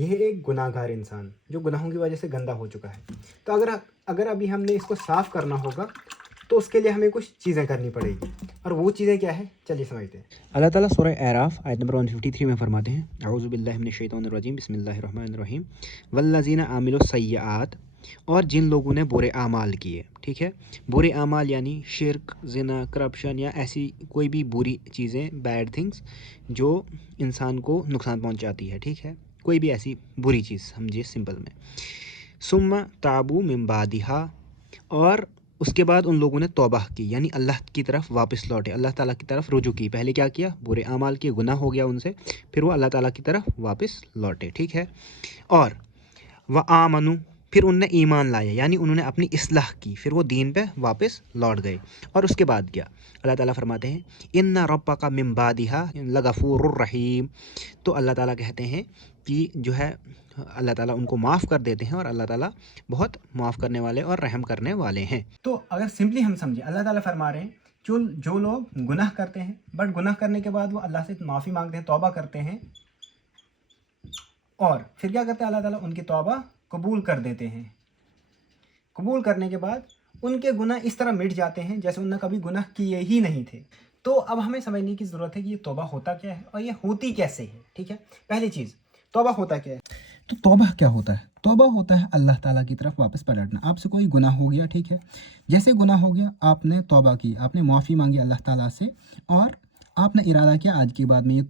یہ ہے ایک گناہگار انسان جو گناہوں کی وجہ سے گندا ہو چکا ہے. تو اگر ابھی ہم نے اس کو صاف کرنا ہوگا تو اس کے لیے ہمیں کچھ چیزیں کرنی پڑے گی, اور وہ چیزیں کیا ہے چلیے سمجھتے ہیں. اللہ تعالیٰ سورہ اعراف آیت نمبر 153 میں فرماتے ہیں, اعوذ باللہ من الشیطان الرجیم, بسم اللہ الرحمن الرحیم, والذین عاملوا السیئات, اور جن لوگوں نے برے اعمال کیے. ٹھیک ہے, برے اعمال یعنی شرک, زنا, کرپشن یا ایسی کوئی بھی بری چیزیں, بیڈ تھنگس جو انسان کو نقصان پہنچاتی ہے. ٹھیک ہے, کوئی بھی ایسی بری چیز سمجھیے سمپل میں. ثم تابوا من بعدها, اور اس کے بعد ان لوگوں نے توبہ کی یعنی اللہ کی طرف واپس لوٹے, اللہ تعالیٰ کی طرف رجوع کی. پہلے کیا کیا, برے اعمال کے, گناہ ہو گیا ان سے, پھر وہ اللہ تعالیٰ کی طرف واپس لوٹے. ٹھیک ہے, اور وآمنوا, پھر ان نے ایمان لایا یعنی انہوں نے اپنی اصلاح کی, پھر وہ دین پہ واپس لوٹ گئے. اور اس کے بعد کیا, اللہ تعالیٰ فرماتے ہیں ان ربک من بعدها لغفور الرحیم, تو اللہ تعالیٰ کہتے ہیں کہ جو ہے اللہ تعالیٰ ان کو معاف کر دیتے ہیں, اور اللہ تعالیٰ بہت معاف کرنے والے اور رحم کرنے والے ہیں. تو اگر سمپلی ہم سمجھیں, اللہ تعالیٰ فرما رہے ہیں جو لوگ گناہ کرتے ہیں بٹ گناہ کرنے کے بعد وہ اللہ سے معافی مانگتے ہیں, توبہ کرتے ہیں, اور پھر کیا کرتے ہیں اللہ تعالیٰ ان کی توبہ قبول کر دیتے ہیں. قبول کرنے کے بعد ان کے گناہ اس طرح مٹ جاتے ہیں جیسے انہوں نے کبھی گناہ کیے ہی نہیں تھے. تو اب ہمیں سمجھنے کی ضرورت ہے کہ یہ توبہ ہوتا کیا ہے اور یہ ہوتی کیسے ہے. ٹھیک ہے, پہلی چیز توبہ ہوتا کیا ہے. تو توبہ کیا ہوتا ہے, توبہ ہوتا ہے اللہ تعالیٰ کی طرف واپس پلٹنا. آپ سے کوئی گناہ ہو گیا, ٹھیک ہے, جیسے گناہ ہو گیا آپ نے توبہ کی, آپ نے معافی مانگی اللہ تعالیٰ سے, اور آپ نے ارادہ کیا آج کے بعد میں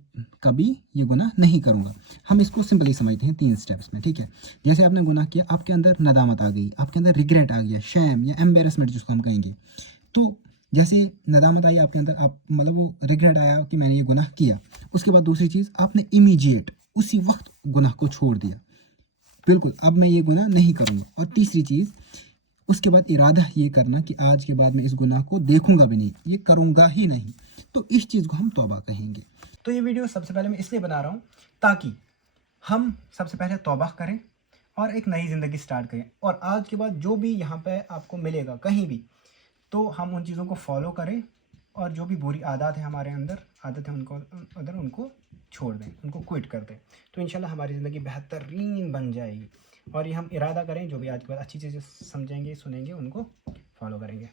کبھی یہ گناہ نہیں کروں گا. ہم اس کو سمپلی سمجھتے ہیں 3 سٹیپس میں. ٹھیک ہے, جیسے آپ نے گناہ کیا, آپ کے اندر ندامت آ گئی, آپ کے اندر ریگریٹ آ گیا, شیم یا ایمبیرسمنٹ جس کو ہم کہیں گے. تو جیسے ندامت آئی آپ کے اندر, آپ مطلب وہ ریگریٹ آیا کہ میں نے یہ گناہ کیا. اس کے بعد دوسری چیز, آپ نے امیجیٹ اسی وقت گناہ کو چھوڑ دیا, بالکل اب میں یہ گناہ نہیں کروں گا. اور تیسری چیز, اس کے بعد ارادہ یہ کرنا کہ آج کے بعد میں اس گناہ کو دیکھوں گا بھی نہیں, یہ کروں گا ہی نہیں. تو اس چیز کو ہم توبہ کہیں گے. تو یہ ویڈیو سب سے پہلے میں اس لیے بنا رہا ہوں تاکہ ہم سب سے پہلے توبہ کریں اور ایک نئی زندگی سٹارٹ کریں, اور آج کے بعد جو بھی یہاں پہ آپ کو ملے گا کہیں بھی, تو ہم ان چیزوں کو فالو کریں, اور جو بھی بری عادات ہیں ہمارے اندر, عادت ہے ان کو چھوڑ دیں, ان کو کوئٹ کر دیں. تو انشاءاللہ ہماری زندگی بہترین بن جائے گی. اور یہ ہم ارادہ کریں, جو بھی آج کے بعد اچھی چیزیں سمجھیں گے, سنیں گے, ان کو فالو کریں گے.